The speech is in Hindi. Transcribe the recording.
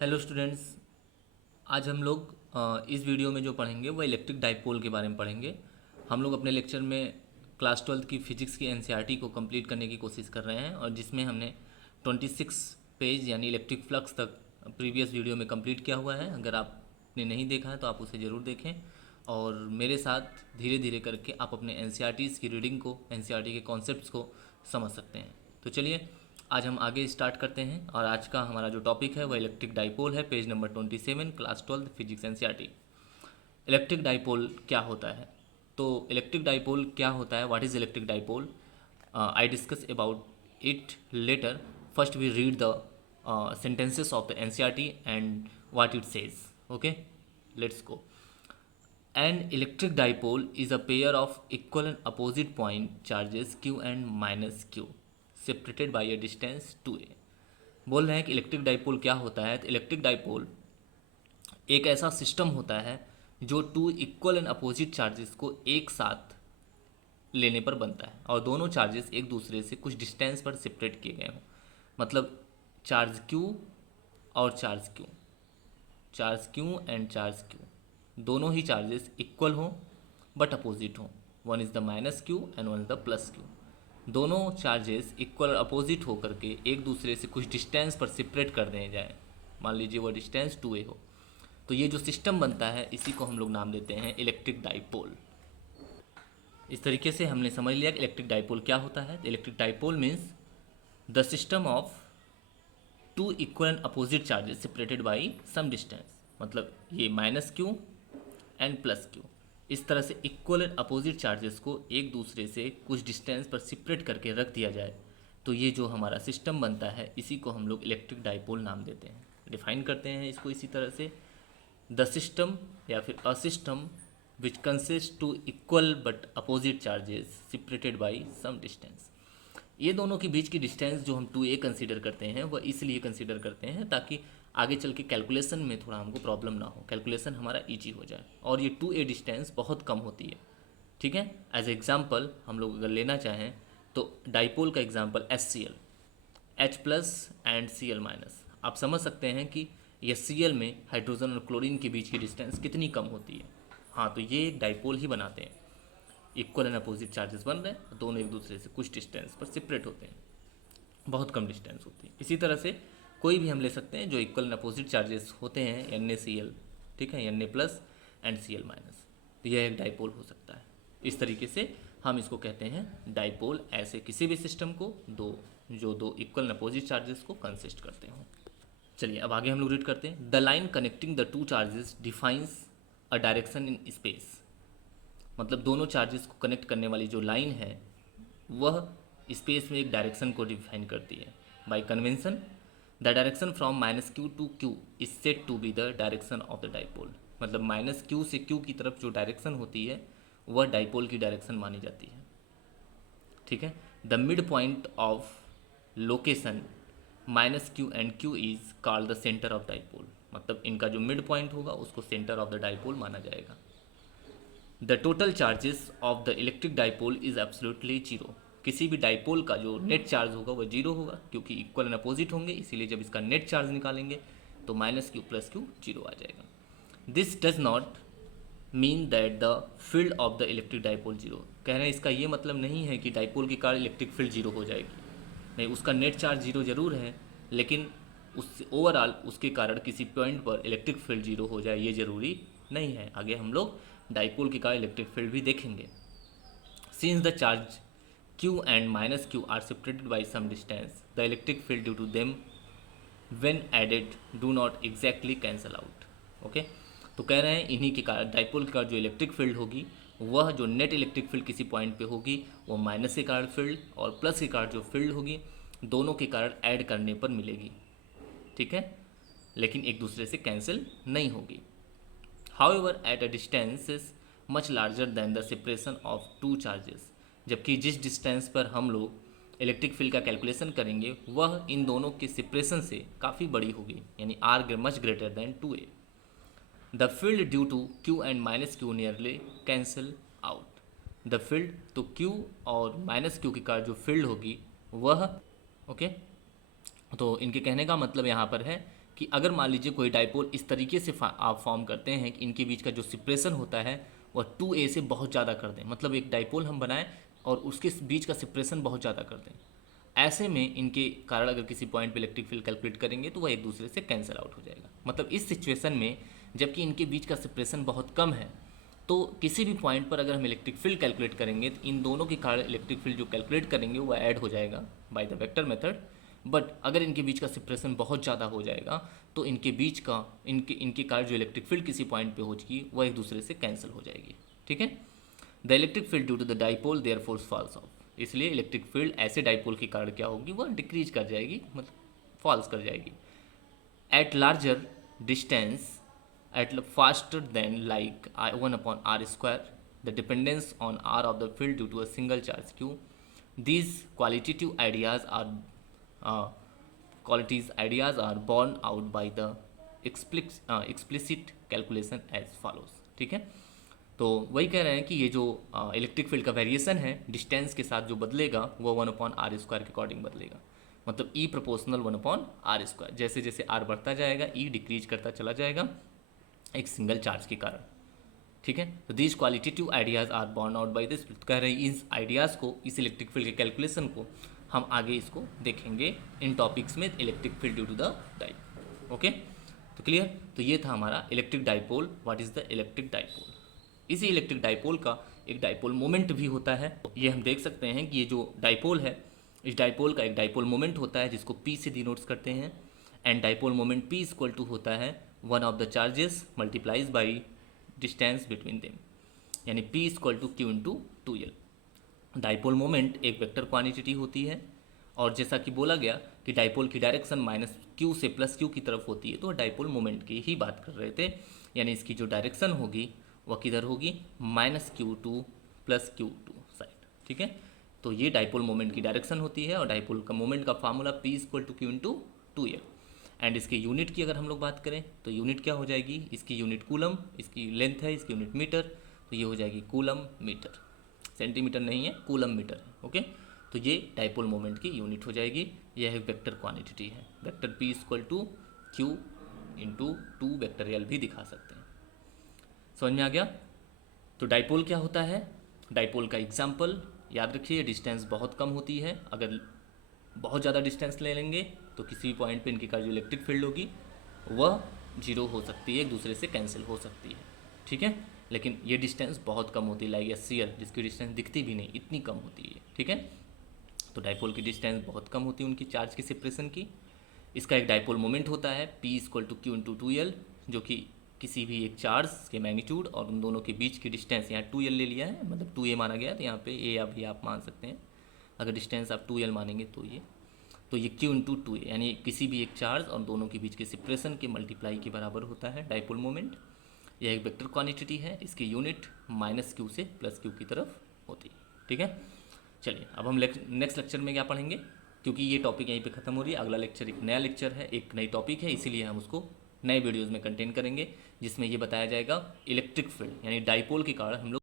Hello students. आज हम लोग इस वीडियो में जो पढ़ेंगे वो इलेक्ट्रिक डाइपोल के बारे में पढ़ेंगे। हम लोग अपने लेक्चर में क्लास 12 की फिजिक्स की एनसीईआरटी को कंप्लीट करने की कोशिश कर रहे हैं और जिसमें हमने 26 पेज यानी इलेक्ट्रिक फ्लक्स तक प्रीवियस वीडियो में कंप्लीट किया हुआ है। अगर आपने नहीं देखा है तो आप उसे ज़रूर देखें और मेरे साथ धीरे धीरे करके आप अपने एनसीईआरटीज़ की रीडिंग को, एनसीईआरटी के कॉन्सेप्ट्स को समझ सकते हैं। तो चलिए आज हम आगे स्टार्ट करते हैं और आज का हमारा जो टॉपिक है वह इलेक्ट्रिक डाइपोल है। Page number 27, class 12 physics NCERT. Electric dipole क्या होता है? तो इलेक्ट्रिक डाइपोल क्या होता है, what is electric dipole? I discuss about it later. First we read the sentences of the NCERT and what it says. Okay, let's go. An electric dipole is a pair of equal and opposite point charges q and minus q separated by a distance 2a. बोल रहे हैं कि इलेक्ट्रिक डाइपोल क्या होता है। तो इलेक्ट्रिक डाइपोल एक ऐसा सिस्टम होता है जो two equal and opposite charges को एक साथ लेने पर बनता है और दोनों चार्जेस एक दूसरे से कुछ डिस्टेंस पर सेपरेट किए गए हों। मतलब चार्ज क्यू और charge Q and charge Q दोनों ही चार्जेस इक्वल हों बट अपोजिट हों। One is the minus q and one is the plus Q. दोनों चार्जेस इक्वल और अपोजिट हो करके एक दूसरे से कुछ डिस्टेंस पर सेपरेट कर दिए जाएँ। मान लीजिए वो डिस्टेंस 2a हो, तो ये जो सिस्टम बनता है इसी को हम लोग नाम देते हैं इलेक्ट्रिक डाइपोल। इस तरीके से हमने समझ लिया कि इलेक्ट्रिक डाइपोल क्या होता है। Electric dipole means the system of two equal and opposite charges separated by some distance. मतलब ये minus q and plus q, इस तरह से इक्वल एंड अपोजिट चार्जेस को एक दूसरे से कुछ डिस्टेंस पर सेपरेट करके रख दिया जाए तो ये जो हमारा सिस्टम बनता है इसी को हम लोग इलेक्ट्रिक डाइपोल नाम देते हैं। डिफाइन करते हैं इसको इसी तरह से, द सिस्टम या फिर a system which consist two equal but opposite charges separated by some distance. ये दोनों के बीच की डिस्टेंस जो हम 2a कंसीडर करते हैं वह इसलिए कंसीडर करते हैं ताकि आगे चल के कैलकुलेशन में थोड़ा हमको प्रॉब्लम ना हो, कैलकुलेशन हमारा ईजी हो जाए। और ये 2a डिस्टेंस बहुत कम होती है। ठीक है, एज एग्जाम्पल हम लोग अगर लेना चाहें तो डाइपोल का example HCl, H plus and Cl minus. आप समझ सकते हैं कि यह Cl में हाइड्रोजन और क्लोरीन के बीच की डिस्टेंस कितनी कम होती है। हाँ, तो ये एक डाइपोल ही बनाते हैं। इक्वल एंड अपोजिट चार्जेस बन रहे हैं, दोनों एक दूसरे से कुछ डिस्टेंस पर सेपरेट होते हैं, बहुत कम डिस्टेंस होती है। इसी तरह से कोई भी हम ले सकते हैं जो इक्वल एंड अपोजिट चार्जेस होते हैं, NaCl, ठीक है, Na plus and Cl minus, तो यह एक डाइपोल हो सकता है। इस तरीके से हम इसको कहते हैं डाइपोल, ऐसे किसी भी सिस्टम को दो इक्वल एंड अपोजिट चार्जेस को कंसिस्ट करते हो। चलिए अब आगे हम लोग रीड करते हैं। The line connecting the two charges defines a direction in space. मतलब दोनों चार्जेस को कनेक्ट करने वाली जो लाइन है वह स्पेस में एक डायरेक्शन को डिफाइन करती है। By convention the direction from minus q to q is set to be the direction of the dipole. मतलब माइनस क्यू से क्यू की तरफ जो डायरेक्शन होती है वह डाइपोल की डायरेक्शन मानी जाती है। ठीक है, the mid point of location minus q and Q is called the centre of dipole. मतलब इनका जो मिड पॉइंट होगा उसको सेंटर ऑफ द डाइपोल माना जाएगा। The total charges of the electric dipole is absolutely zero. किसी भी डाइपोल का जो नेट चार्ज होगा वह जीरो होगा क्योंकि इक्वल एंड अपोजिट होंगे, इसीलिए जब इसका नेट चार्ज निकालेंगे तो minus Q plus Q zero आ जाएगा। This does not mean that the field of the electric dipole zero. कह रहे हैं इसका ये मतलब नहीं है कि डाइपोल के कारण इलेक्ट्रिक फील्ड जीरो हो जाएगी। नहीं, उसका नेट चार्ज जीरो जरूर है, लेकिन उससे ओवरऑल उसके कारण किसी पॉइंट पर इलेक्ट्रिक फील्ड जीरो हो जाए ये जरूरी नहीं है। आगे हम लोग डाइपोल के कारण इलेक्ट्रिक फील्ड भी देखेंगे। Since the charge q and minus q are separated by some distance, the electric field due to them when added do not exactly cancel out. Okay, तो कह रहे हैं इन्हीं के कारण डाइपोल का जो इलेक्ट्रिक फील्ड होगी वह जो नेट इलेक्ट्रिक फील्ड किसी पॉइंट पे होगी वो माइनस के कारण फील्ड और प्लस के कारण जो फील्ड होगी दोनों के कारण ऐड करने पर मिलेगी। ठीक है, लेकिन एक दूसरे से कैंसिल नहीं होगी। However, at a distance is much larger than the separation of two charges. जबकि जिस डिस्टेंस पर हम लोग इलेक्ट्रिक फील्ड का कैलकुलेशन करेंगे वह इन दोनों के सेपरेशन से काफ़ी बड़ी होगी, यानी are much greater than 2a। The field due to q and minus q nearly cancel out. The field तो q और माइनस क्यू के कारण जो फील्ड होगी वह ओके, तो इनके कहने का मतलब यहाँ पर है कि अगर मान लीजिए कोई डाइपोल इस तरीके से आप फॉर्म करते हैं कि इनके बीच का जो सेपरेशन होता है वह 2a से बहुत ज़्यादा कर दें, मतलब एक डाइपोल हम बनाएं और उसके बीच का सेपरेशन बहुत ज़्यादा कर दें, ऐसे में इनके कारण अगर किसी पॉइंट पे इलेक्ट्रिक फील्ड कैलकुलेट करेंगे तो वह एक दूसरे से कैंसिल आउट हो जाएगा। मतलब इस सिचुएशन में जबकि इनके बीच का सेपरेशन बहुत कम है, तो किसी भी पॉइंट पर अगर हम इलेक्ट्रिक फील्ड कैलकुलेट करेंगे तो इन दोनों के कारण इलेक्ट्रिक फील्ड जो कैलकुलेट करेंगे वो ऐड हो जाएगा by the vector method. But अगर इनके बीच का सेपरेशन बहुत ज़्यादा हो जाएगा तो इनके बीच का इनके कारण जो इलेक्ट्रिक फील्ड किसी पॉइंट पे हो जाएगी वह एक दूसरे से कैंसिल हो जाएगी। ठीक है, the electric field due to the dipole therefore falls off, इसलिए इलेक्ट्रिक फील्ड ऐसे डाइपोल के कारण क्या होगी, वह डिक्रीज कर जाएगी, मतलब फॉल्स कर जाएगी। At larger distance at faster than like 1 upon r square, the dependence on r of the field due to a single charge q. These qualitative ideas are borne out by the explicit calculation as follows। ठीक है, तो वही कह रहे हैं कि ये जो इलेक्ट्रिक फील्ड का वेरिएशन है डिस्टेंस के साथ जो बदलेगा वो 1 अपॉन आर स्क्वायर के अकॉर्डिंग बदलेगा, मतलब ई प्रोपोर्शनल 1 अपॉन आर स्क्वायर। जैसे जैसे आर बढ़ता जाएगा ई डिक्रीज करता चला जाएगा एक सिंगल चार्ज के कारण। ठीक है, तो these qualitative ideas are borne out by this, कह रहे हैं इस आइडियाज़ को, इस इलेक्ट्रिक फील्ड के कैलकुलेशन को हम आगे इसको देखेंगे इन टॉपिक्स में, electric field due to the dipole. Okay, तो क्लियर, तो ये था हमारा electric dipole. What is the electric dipole? इसी इलेक्ट्रिक डाइपोल का एक डाइपोल मोमेंट भी होता है। ये हम देख सकते हैं कि ये जो डाइपोल है इस डाइपोल का एक डाइपोल मोमेंट होता है जिसको P से डिनोट्स करते हैं, and dipole moment P equal to होता है one of the charges multiplies by distance between them, यानी P equal to q into 2L। Dipole moment एक वेक्टर क्वांटिटी होती है और जैसा कि बोला गया कि डाइपोल की डायरेक्शन माइनस क्यू से प्लस क्यू की तरफ होती है, तो डाइपोल मोमेंट की ही बात कर रहे थे, यानी इसकी जो डायरेक्शन होगी वह किधर होगी, minus q to plus q to side. ठीक है, तो ये डाइपोल मोमेंट की डायरेक्शन होती है और डाइपोल का मोमेंट का formula P equal to q into 2L। And इसके यूनिट की अगर हम लोग बात करें तो यूनिट क्या हो जाएगी, इसकी यूनिट कूलम, इसकी लेंथ है, इसकी यूनिट मीटर, तो ये हो जाएगी कूलम मीटर, सेंटीमीटर नहीं है, कूलम मीटर है। ओके, तो ये डाइपोल मोमेंट की यूनिट हो जाएगी। यह एक वेक्टर क्वांटिटी है, vector P equal to q into 2 vector L भी दिखा सकते हैं। समझ में आ गया? तो डाइपोल क्या होता है, डाइपोल का एग्जाम्पल याद रखिए, डिस्टेंस बहुत कम होती है, अगर बहुत ज़्यादा डिस्टेंस ले लेंगे तो किसी पॉइंट पे इनकी का जो इलेक्ट्रिक फील्ड होगी वह जीरो हो सकती है, एक दूसरे से कैंसिल हो सकती है। ठीक है, लेकिन ये डिस्टेंस बहुत कम होती है, लाइक SCL जिसकी डिस्टेंस दिखती भी नहीं, इतनी कम होती है। ठीक है, तो डाइपोल की डिस्टेंस बहुत कम होती है उनकी चार्ज की सेपरेशन की। इसका एक डाइपोल मोमेंट होता है P equal to q into 2L, जो कि किसी भी एक चार्ज के मैग्नीट्यूड और उन दोनों के बीच की डिस्टेंस, यहाँ 2L ले लिया है, मतलब 2A माना गया, तो यहाँ पे A अभी आप मान सकते हैं, अगर डिस्टेंस आप 2L मानेंगे तो ये Q इंटू 2A, यानी किसी भी एक चार्ज और दोनों के बीच के सेपरेशन के मल्टीप्लाई के बराबर होता है डाइपोल मोमेंट। यह एक वेक्टर क्वांटिटी है, इसकी यूनिट माइनस क्यू से प्लस क्यू की तरफ होती है। ठीक है, चलिए अब हम नेक्स्ट लेक्चर में क्या पढ़ेंगे, क्योंकि ये टॉपिक यहीं पे ख़त्म हो रही है, अगला लेक्चर एक नया लेक्चर है, एक नई टॉपिक है, इसीलिए हम उसको नए वीडियोज़ में कंटेन करेंगे, जिसमें ये बताया जाएगा इलेक्ट्रिक फील्ड यानी डाइपोल के कारण हम लोग